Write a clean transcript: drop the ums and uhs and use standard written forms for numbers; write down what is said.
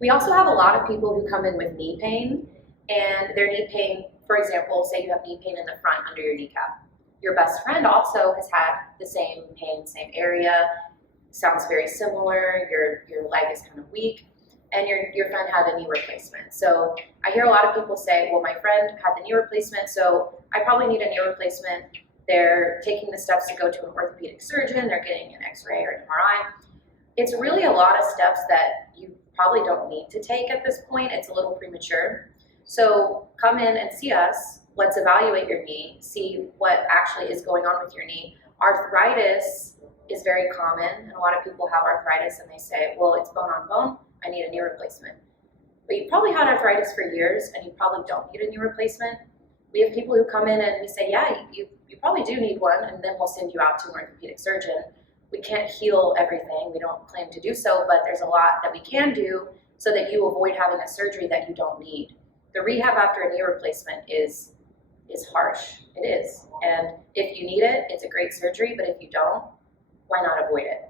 We also have a lot of people who come in with knee pain, and their knee pain, for example, say you have knee pain in the front under your kneecap. Your best friend also has had the same pain, same area, sounds very similar, your leg is kind of weak, and your friend had a knee replacement. So I hear a lot of people say, well, my friend had the knee replacement, so I probably need a knee replacement. They're taking the steps to go to an orthopedic surgeon, they're getting an x-ray or an MRI. It's really a lot of steps that you probably don't need to take at this point. It's a little premature. So come in and see us. Let's evaluate your knee, see what actually is going on with your knee. Arthritis is very common, and a lot of people have arthritis and they say, well, it's bone on bone, I need a knee replacement. But you probably had arthritis for years and you probably don't need a knee replacement. We have people who come in and we say, yeah, you probably do need one, and then we'll send you out to an orthopedic surgeon. We can't heal everything, we don't claim to do so, but there's a lot that we can do so that you avoid having a surgery that you don't need. The rehab after a knee replacement is harsh, it is. And if you need it, it's a great surgery, but if you don't, why not avoid it?